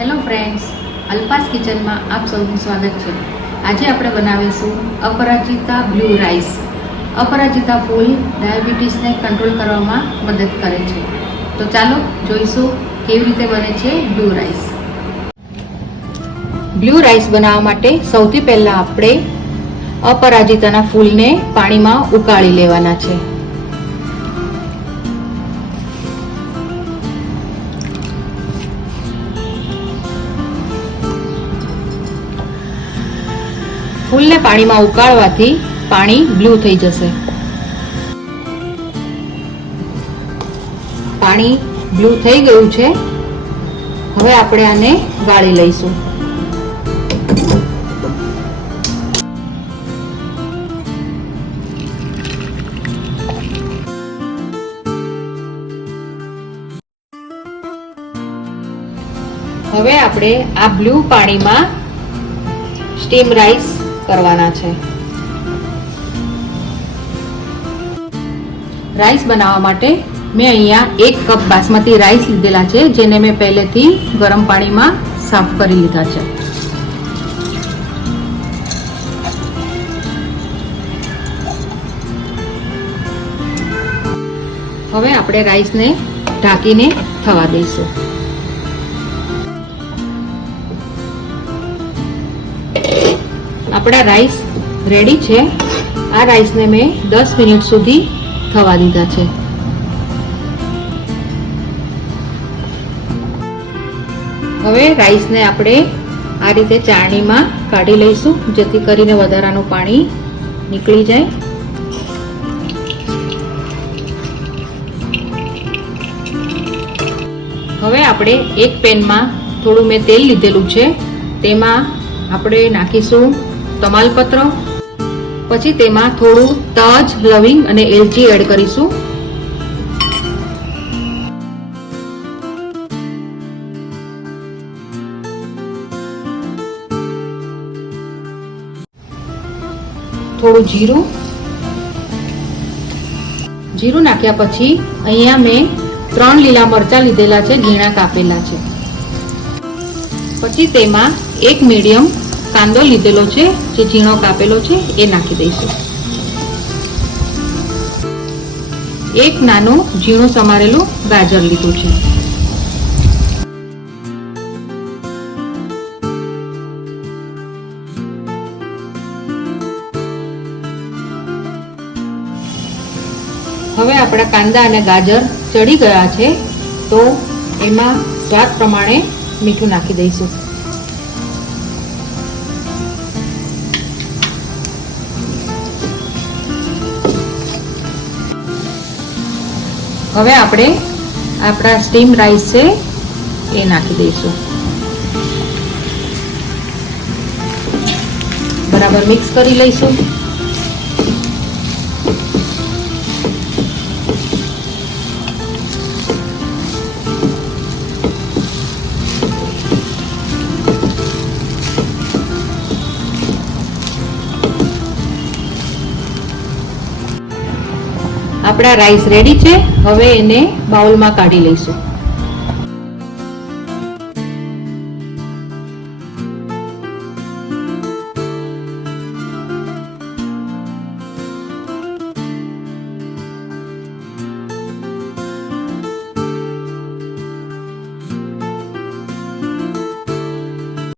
Hello friends, Alpa's કિચનમાં આપ સૌનું સ્વાગત છે. આજે આપણે બનાવીશું અપરાજિતા બ્લુ રાઈસ. અપરાજિતા ફૂલ ડાયાબિટીસને કંટ્રોલ કરવામાં મદદ કરે છે. તો ચાલો જોઈશું કેવી રીતે બને છે બ્લુ રાઈસ. બ્લુ રાઈસ બનાવવા માટે સૌથી પહેલાં આપણે અપરાજિતાના ફૂલને પાણીમાં ઉકાળી લેવાના છે. ફૂલને પાણીમાં ઉકાળવાથી પાણી બ્લુ થઈ જશે. પાણી બ્લુ થઈ ગયું છે. હવે આપણે આને ગાળી લઈશું. હવે આપણે આ બ્લુ પાણીમાં સ્ટીમ રાઈસ કરવાના છે. રાઈસ બનાવવા માટે મેં અહીંયા 1 કપ બાસમતી રાઈસ લીધેલા છે, જેને મેં પહેલેથી ગરમ પાણીમાં સાફ કરી લીધા છે. હવે આપણે રાઈસને ઢાંકીને થવા દઈશું. આપણા રાઈસ રેડી છે. આ રાઈસને મેં 10 મિનિટ સુધી થવા દીધા છે. હવે રાઈસને આપણે આ રીતે ચાળણીમાં કાઢી લઈશું, જેથી કરીને વધારાનું પાણી નીકળી જાય. હવે આપણે એક પેનમાં થોડું મેં તેલ લીધેલું છે, તેમાં આપણે નાખીશું તમાલપત્ર. પછી તેમાં થોડું તજ, લવિંગ અને એલચી એડ કરીશું. થોડું જીરું નાખ્યા પછી અહીંયા મેં 3 લીલા મરચાં લીધેલા છે, ઝીણા કાપેલા છે. પછી તેમાં 1 મીડિયમ કાંદો લીધેલો છે, જે ઝીણો કાપેલો છે, એ નાખી દઈશું. 1 નાનું ઝીણું સમારેલું ગાજર લીધું છે. હવે આપણા કાંદા અને ગાજર ચડી ગયા છે, તો એમાં સ્વાદ પ્રમાણે મીઠું નાખી દઈશું. હવે આપણે આપણા સ્ટીમ રાઈસ છે એ નાખી દઈશું. બરાબર મિક્સ કરી લઈશું. આપણા રાઈસ રેડી છે. હવે એને બાઉલમાં કાઢી લઈશું.